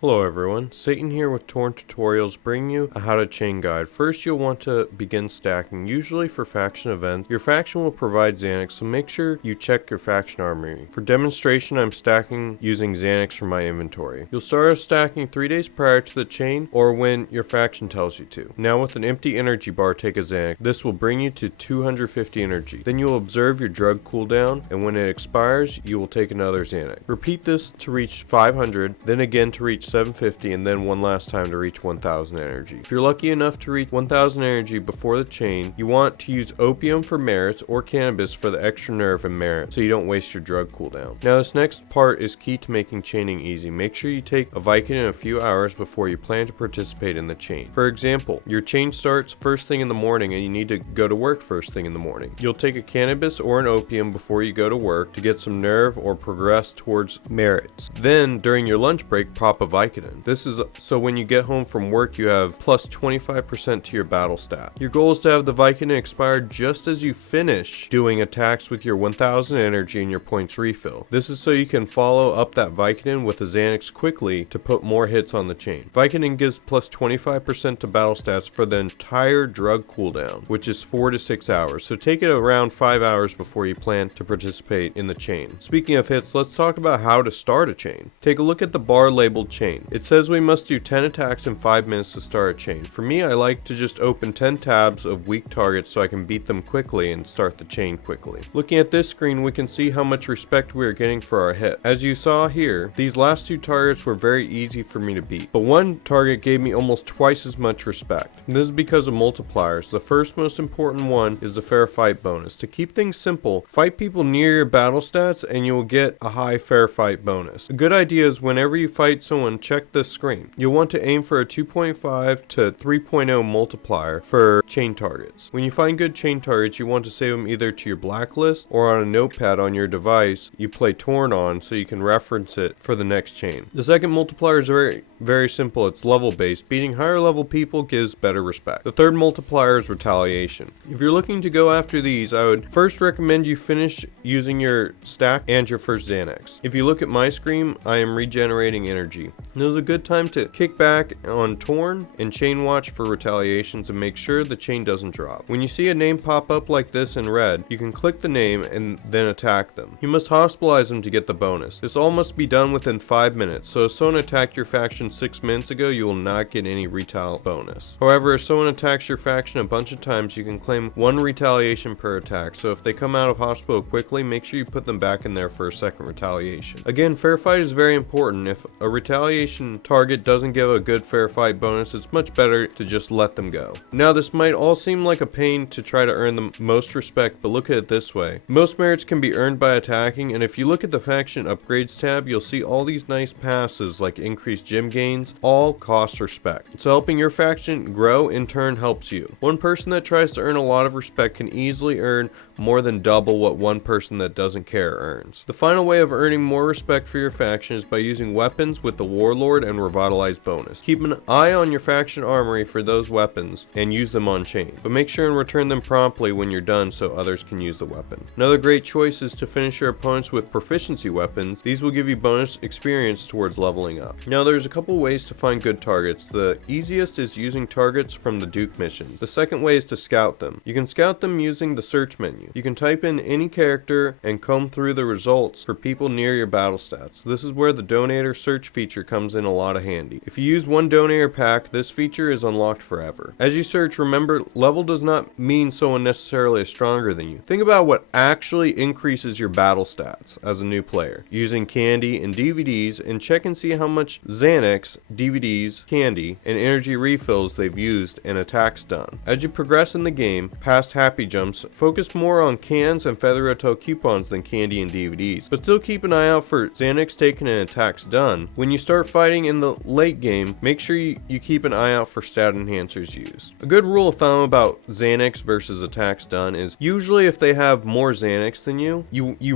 Hello everyone, Satan here with Torn Tutorials bringing you a how to chain guide. First you'll want to begin stacking. Usually for faction events, your faction will provide Xanax, so make sure you check your faction armory. For demonstration, I'm stacking using Xanax from my inventory. You'll start stacking 3 days prior to the chain or when your faction tells you to. Now with an empty energy bar, take a Xanax. This will bring you to 250 energy. Then you'll observe your drug cooldown, and when it expires, you will take another Xanax. Repeat this to reach 500, then again to reach 750, and then one last time to reach 1000 energy. If you're lucky enough to reach 1000 energy before the chain, you want to use opium for merits or cannabis for the extra nerve and merit so you don't waste your drug cooldown. Now this next part is key to making chaining easy. Make sure you take a Vicodin in a few hours before you plan to participate in the chain. For example, your chain starts first thing in the morning and you need to go to work first thing in the morning. You'll take a cannabis or an opium before you go to work to get some nerve or progress towards merits. Then during your lunch break, pop a Vicodin. This is so when you get home from work you have plus 25% to your battle stat. Your goal is to have the Vicodin expire just as you finish doing attacks with your 1000 energy and your points refill. This is so you can follow up that Vicodin with a Xanax quickly to put more hits on the chain. Vicodin gives plus 25% to battle stats for the entire drug cooldown, which is 4 to 6 hours, so take it around 5 hours before you plan to participate in the chain. Speaking of hits, let's talk about how to start a chain. Take a look at the bar labeled chain. It says we must do 10 attacks in 5 minutes to start a chain. For me, I like to just open 10 tabs of weak targets so I can beat them quickly and start the chain quickly. Looking at this screen, we can see how much respect we are getting for our hit. As you saw here, these last 2 targets were very easy for me to beat, but one target gave me almost twice as much respect. And this is because of multipliers. The first most important one is the fair fight bonus. To keep things simple, fight people near your battle stats and you will get a high fair fight bonus. A good idea is whenever you fight someone, check this screen. You'll want to aim for a 2.5 to 3.0 multiplier for chain targets. When you find good chain targets, you want to save them either to your blacklist or on a notepad on your device you play Torn on so you can reference it for the next chain. The second multiplier is very simple. It's level based. Beating higher level people gives better respect. The third multiplier is Retaliation. If you're looking to go after these, I would first recommend you finish using your stack and your first Xanax. If you look at my screen, I am regenerating energy. This is a good time to kick back on Torn and chain watch for retaliations and make sure the chain doesn't drop. When you see a name pop up like this in red, you can click the name and then attack them. You must hospitalize them to get the bonus. This all must be done within 5 minutes, so if someone attacked your faction 6 minutes ago, you will not get any retal bonus. However, if someone attacks your faction a bunch of times, you can claim 1 retaliation per attack, so if they come out of hospital quickly, make sure you put them back in there for a second retaliation. Again, fair fight is very important. If a retaliation target doesn't give a good fair fight bonus, it's much better to just let them go. Now this might all seem like a pain to try to earn the most respect, but look at it this way. Most merits can be earned by attacking, and if you look at the faction upgrades tab, you'll see all these nice passes like increased gym gains, all cost respect. So helping your faction grow in turn helps you. One person that tries to earn a lot of respect can easily earn more than double what one person that doesn't care earns. The final way of earning more respect for your faction is by using weapons with the Warlord and Revitalize bonus. Keep an eye on your faction armory for those weapons and use them on chain, but make sure and return them promptly when you're done so others can use the weapon. Another great choice is to finish your opponents with proficiency weapons. These will give you bonus experience towards leveling up. Now there's a couple ways to find good targets. The easiest is using targets from the Duke missions. The second way is to scout them. You can scout them using the search menu. You can type in any character and comb through the results for people near your battle stats. This is where the donator search feature comes in a lot of handy. If you use one donator pack, this feature is unlocked forever. As you search, remember, level does not mean someone necessarily is stronger than you. Think about what actually increases your battle stats as a new player. Using candy and DVDs, and check and see how much Xanax, DVDs, candy, and energy refills they've used and attacks done. As you progress in the game, past happy jumps, focus more on cans and Feather Hotel coupons than candy and DVDs, but still keep an eye out for Xanax taken and attacks done. When you start fighting in the late game, make sure you keep an eye out for stat enhancers used. A good rule of thumb about Xanax versus attacks done is usually if they have more Xanax than you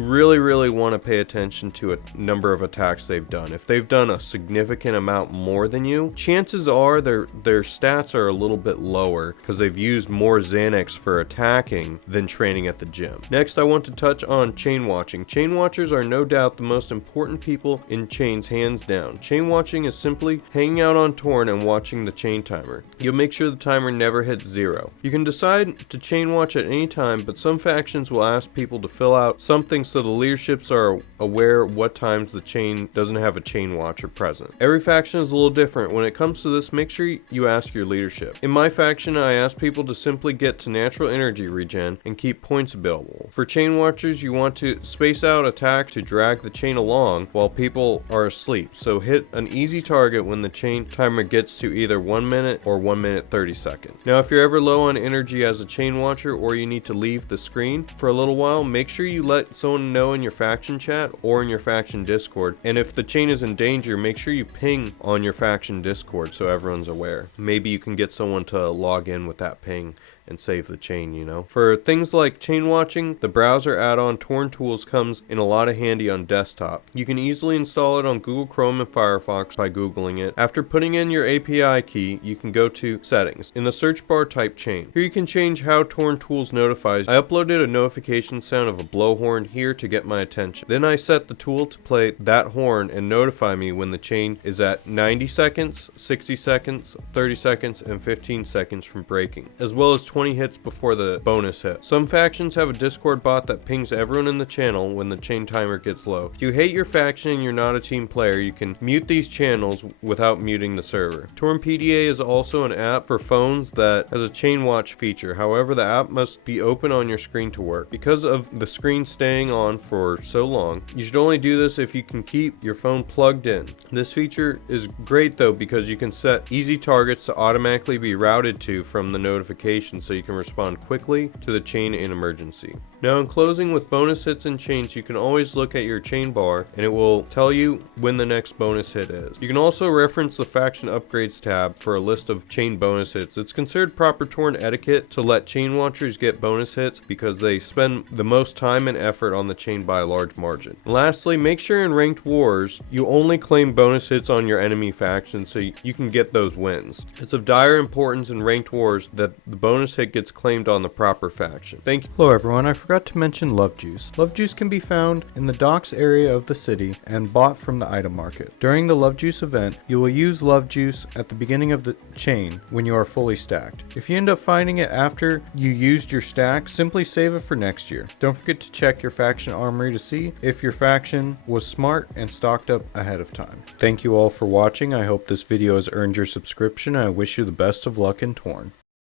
really want to pay attention to a number of attacks they've done. If they've done a significant amount more than you, chances are their stats are a little bit lower because they've used more Xanax for attacking than training at the gym. Next, I want to touch on chain watching. Chain watchers are no doubt the most important people in chains, hands down. Chain Chain watching is simply hanging out on Torn and watching the chain timer. You'll make sure the timer never hits 0. You can decide to chain watch at any time, but some factions will ask people to fill out something so the leaderships are aware what times the chain doesn't have a chain watcher present. Every faction is a little different. When it comes to this, make sure you ask your leadership. In my faction, I ask people to simply get to natural energy regen and keep points available. For chain watchers, you want to space out attack to drag the chain along while people are asleep, so hit an easy target when the chain timer gets to either 1 minute or 1 minute 30 seconds. Now, if you're ever low on energy as a chain watcher or you need to leave the screen for a little while, make sure you let someone know in your faction chat or in your faction Discord, and if the chain is in danger, make sure you ping on your faction Discord so everyone's aware. Maybe you can get someone to log in with that ping and save the chain, you know. For things like chain watching, the browser add-on Torn Tools comes in a lot of handy on desktop. You can easily install it on Google Chrome and Firefox by Googling it. After putting in your API key, you can go to Settings. In the search bar, type Chain. Here you can change how Torn Tools notifies. I uploaded a notification sound of a blowhorn here to get my attention. Then I set the tool to play that horn and notify me when the chain is at 90 seconds, 60 seconds, 30 seconds, and 15 seconds from breaking, as well as 20 hits before the bonus hit. Some factions have a Discord bot that pings everyone in the channel when the chain timer gets low. If you hate your faction and you're not a team player, you can mute these channels without muting the server. Torn PDA is also an app for phones that has a chain watch feature. However, the app must be open on your screen to work. Because of the screen staying on for so long, you should only do this if you can keep your phone plugged in. This feature is great though because you can set easy targets to automatically be routed to from the notification, so you can respond quickly to the chain in emergency. Now, in closing, with bonus hits and chains, you can always look at your chain bar and it will tell you when the next bonus hit is. You can also reference the faction upgrades tab for a list of chain bonus hits. It's considered proper Torn etiquette to let chain watchers get bonus hits because they spend the most time and effort on the chain by a large margin. And lastly, make sure in ranked wars you only claim bonus hits on your enemy faction so you can get those wins. It's of dire importance in ranked wars that the bonus hit gets claimed on the proper faction. Thank you. Hello everyone, I forgot to mention Love Juice. Love Juice can be found in the docks area of the city and bought from the item market. During the Love Juice event, you will use Love Juice at the beginning of the chain when you are fully stacked. If you end up finding it after you used your stack, simply save it for next year. Don't forget to check your faction armory to see if your faction was smart and stocked up ahead of time. Thank you all for watching. I hope this video has earned your subscription. I wish you the best of luck in Torn.